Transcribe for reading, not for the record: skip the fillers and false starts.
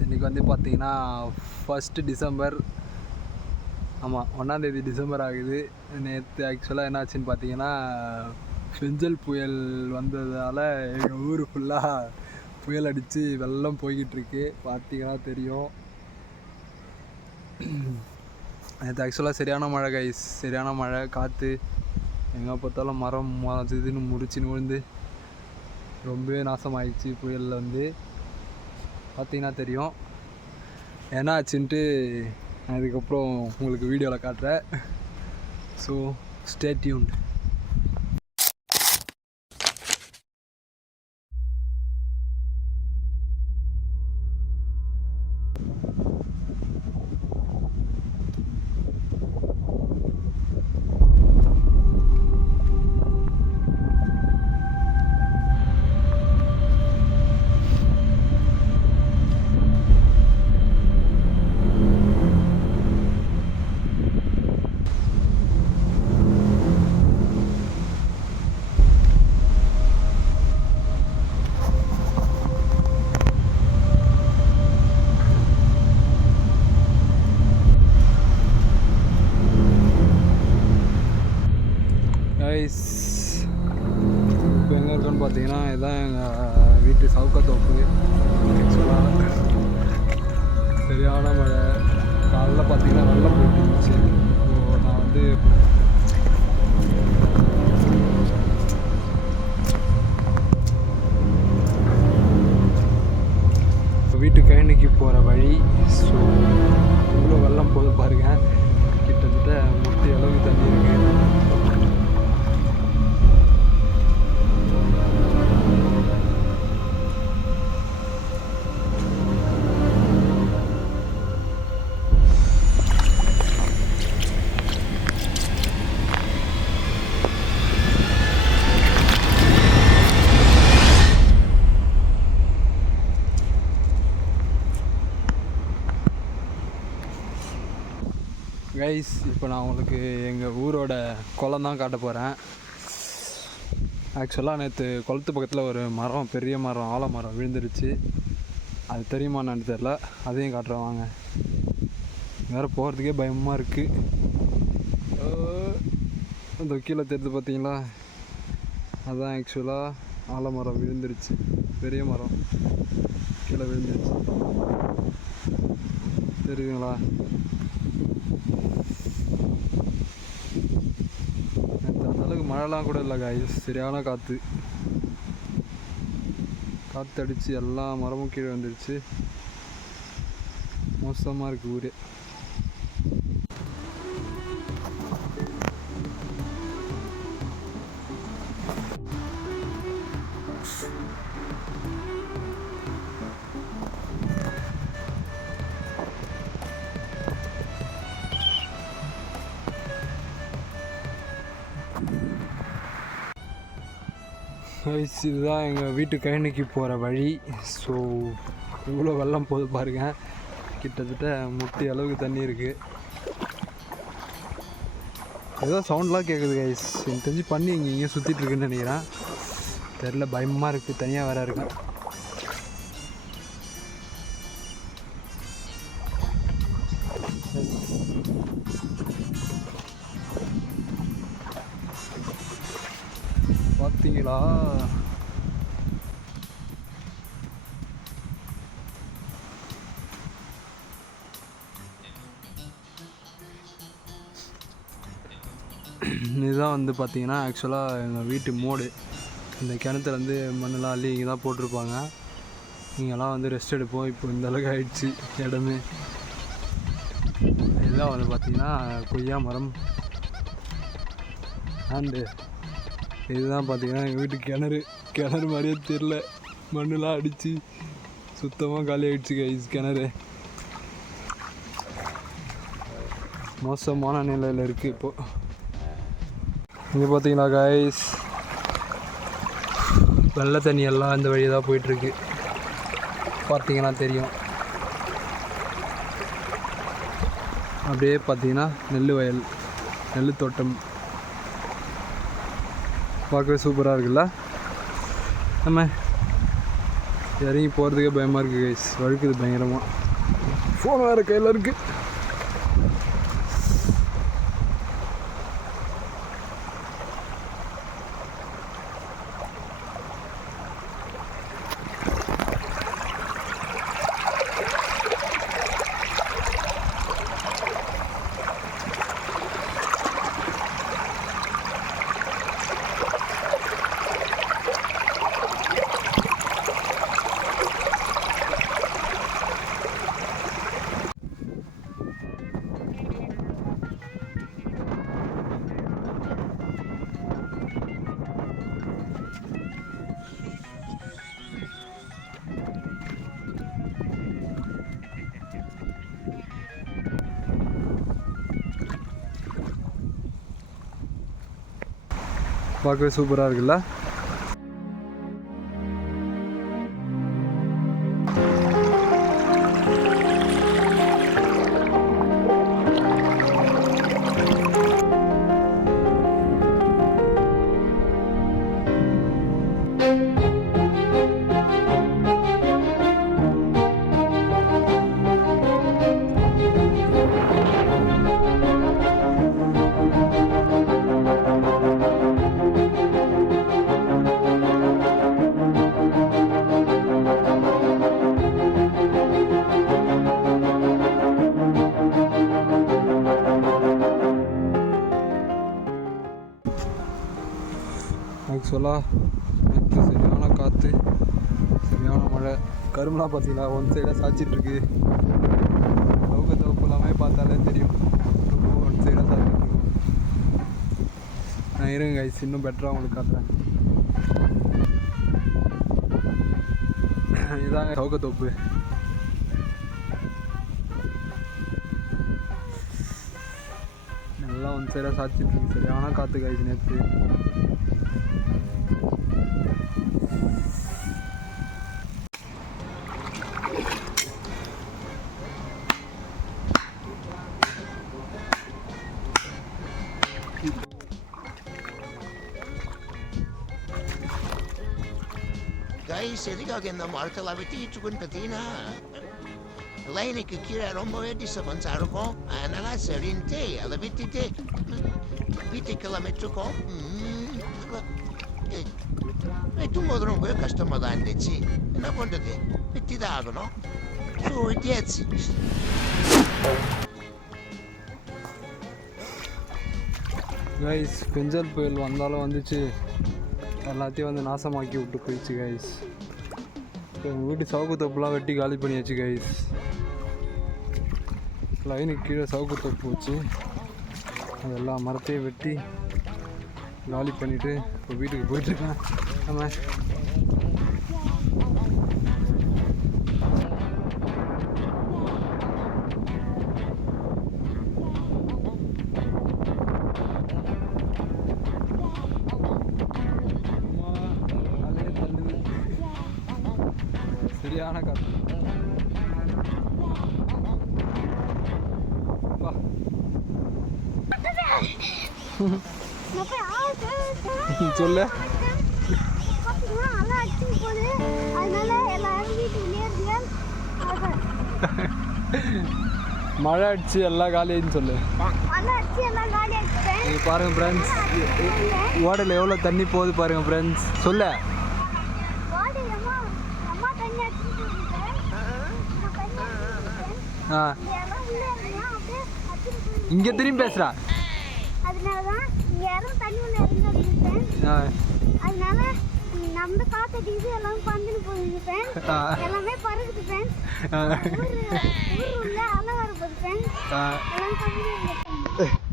இன்றைக்கி வந்து பார்த்திங்கன்னா 1 டிசம்பர். ஆமாம், 1 டிசம்பர் ஆகுது. நேற்று ஆக்சுவலாக என்னாச்சுன்னு பார்த்தீங்கன்னா, பெஞ்சல் புயல் வந்ததால் எங்கள் ஊர் ஃபுல்லாக புயல் அடித்து வெள்ளம் போய்கிட்டுருக்கு. பார்த்தீங்கன்னா தெரியும். நேற்று ஆக்சுவலாக சரியான மழை கைஸ், சரியான மழை, காற்று, எங்கே பார்த்தாலும் மரம் இதுன்னு முறிச்சின்னு விழுந்து ரொம்பவே நாசமாகிடுச்சு. புயலில் வந்து பார்த்தீங்கன்னா தெரியும். என்ன ஆச்சுன்ட்டு நான் இதுக்கப்புறம் உங்களுக்கு வீடியோவில் காட்டுறேன். So stay tuned. இப்போ எங்கே இருக்கோன்னு பார்த்தீங்கன்னா, இதுதான் எங்கள் வீட்டு சவுக்கத்தோப்பு. ஆக்சுவலாக சரியான மழை. காலைல பார்த்தீங்கன்னா வெள்ளம் போட்டுருந்துச்சு. ஸோ நான் வந்து வீட்டு கழனிக்கு போகிற வழி. ஸோ இவ்வளோ வெள்ளம் போது பாருங்கள். கிட்டத்தட்ட முட்டி அளவுக்கு தண்ணி இருக்குது. கைஸ், இப்போ நான் உங்களுக்கு எங்கள் ஊரோட குளம் தான் காட்ட போகிறேன். ஆக்சுவலாக நேற்று குளத்து பக்கத்தில் ஒரு மரம், பெரிய மரம், ஆலமரம் விழுந்துருச்சு. அது தெரியுமான்னு தெரில, அதையும் காட்டுறேன் வாங்க. வேறு போகிறதுக்கே பயமாக இருக்குது. அந்த கீழே தெரிஞ்சு பார்த்தீங்களா, அதுதான் ஆக்சுவலாக ஆலமரம் விழுந்துருச்சு. பெரிய மரம் கீழே விழுந்துருச்சு, தெரியுங்களா? அந்தளவுக்கு மழைலாம் கூட இல்லை காய்ஸ், சரியான காற்று அடித்து எல்லா மரமும் கீழே வந்துடுச்சு. மோசமாக இருக்குது ஊரே. இதுதான் எங்கள் வீட்டு கழனிக்கு போகிற வழி. ஸோ இவ்வளோ வெள்ளம் போது பாருங்கள். கிட்டத்தட்ட முட்டி அளவுக்கு தண்ணி இருக்குது. ஏதோ சவுண்ட்லாம் கேட்குது கைஸ். எனக்கு தெரிஞ்சு பண்ணி இங்கே சுற்றிட்டு இருக்குன்னு நினைக்கிறேன். தெரில, பயமாக இருக்குது. தனியாக வேறு இருக்கு. பார்த்தீங்களா? இதுதான் வந்து பார்த்தீங்கன்னா ஆக்சுவலாக எங்கள் வீட்டு மோடு. இந்த கிணத்துல வந்து மண்ணெல்லாம் அள்ளி இங்கே தான் போட்டிருப்பாங்க. இங்கெல்லாம் வந்து ரெஸ்ட் எடுப்போம். இப்போ இந்த அளவுக்கு ஆயிடுச்சு இடமே. இதுதான் வந்து பார்த்திங்கன்னா கொய்யா மரம். அண்டு இதுதான் பார்த்திங்கன்னா எங்கள் வீட்டு கிணறு மாதிரியே தெரில. மண்ணெலாம் அடித்து சுத்தமாக காலி ஆகிடுச்சு கைஸ். கிணறு மோசமான நிலையில் இருக்குது இப்போது. இங்கே பார்த்தீங்களா கைஸ், வெள்ளை தண்ணி எல்லாம் இந்த வழியாக தான் போயிட்டுருக்கு. பார்த்தீங்கன்னா தெரியும். அப்படியே பார்த்தீங்கன்னா நெல் வயல், நெல் தோட்டம் பார்க்கவே சூப்பராக இருக்குல்ல. நம்ம இறங்கி போகிறதுக்கே பயமாக இருக்குது கைஸ். வழுக்குது பயங்கரமாக. ஃபோன் வேறு கையில் இருக்குது. பார்க்கவே சூப்பராக இருக்குல்ல. ஆக்சுவலாக நேற்று சரியான காற்று, சரியான மழை. கரும்புலாம் பார்த்தீங்களா ஒன் சைடாக சாய்ச்சிட்ருக்கு. தோப்பு எல்லாமே பார்த்தாலே தெரியும், ரொம்ப ஒன் சைடாக சாய்ச்சிட்ருக்கும். நான் இருங்க கைஸ், இன்னும் பெட்டராக உங்களுக்கு காட்டுறேன். இதாங்க தோப்பு. நல்லா ஒன் சைடாக சாய்ச்சிட்ருக்கு. சரியான காற்று கைஸ் நேற்று. Guys, எதுக்காக இந்த மரத்தில் வெட்டிக்கிட்டு பார்த்தீங்கன்னா லைனுக்கு கீழே ரொம்பவே டிஸ்டர்பன்ஸாக இருக்கும். அதனால சரின்ட்டு அதை விட்டுட்டு வீட்டுக்கு கிளம்பிட்டுருக்கோம். வெட்டும்போது ரொம்பவே கஷ்டமாக தான் இருந்துச்சு. என்ன பண்ணுறது, வெட்டி தான் ஆகணும். ஸோ வெட்டியாச்சு. கைஸ், பெஞ்சல் புயல் வந்தாலும் வந்துச்சு, எல்லாத்தையும் வந்து நாசமாக்கி விட்டு போயிடுச்சு கைஸ். இப்போ எங்கள் வீட்டு சவுக்கு தோப்புலாம் வெட்டி காலி பண்ணியாச்சு கைஸ். லைனுக்கு கீழே சவுக்கு தோப்பு வச்சு அது எல்லா மரத்தையும் வெட்டி காலி பண்ணிவிட்டு இப்போ வீட்டுக்கு போயிட்டுருக்கேன். ஆமாம், சரியான காற்று. சொல்லு. மழை அடிச்சு எல்லாம் காலியான்னு சொல்லு. நீங்கள் பாருங்கள் ஃப்ரெண்ட்ஸ், ஓடையில் எவ்வளோ தண்ணி போகுது பாருங்கள் ஃப்ரெண்ட்ஸ். சொல்ல இங்கே திரும்பி பேசுகிறா. அதனால நம்ம காத்து எல்லாம் பந்துன்னு போகுது, எல்லாமே பறக்குது, அலை வரப்போகுது, எல்லாம்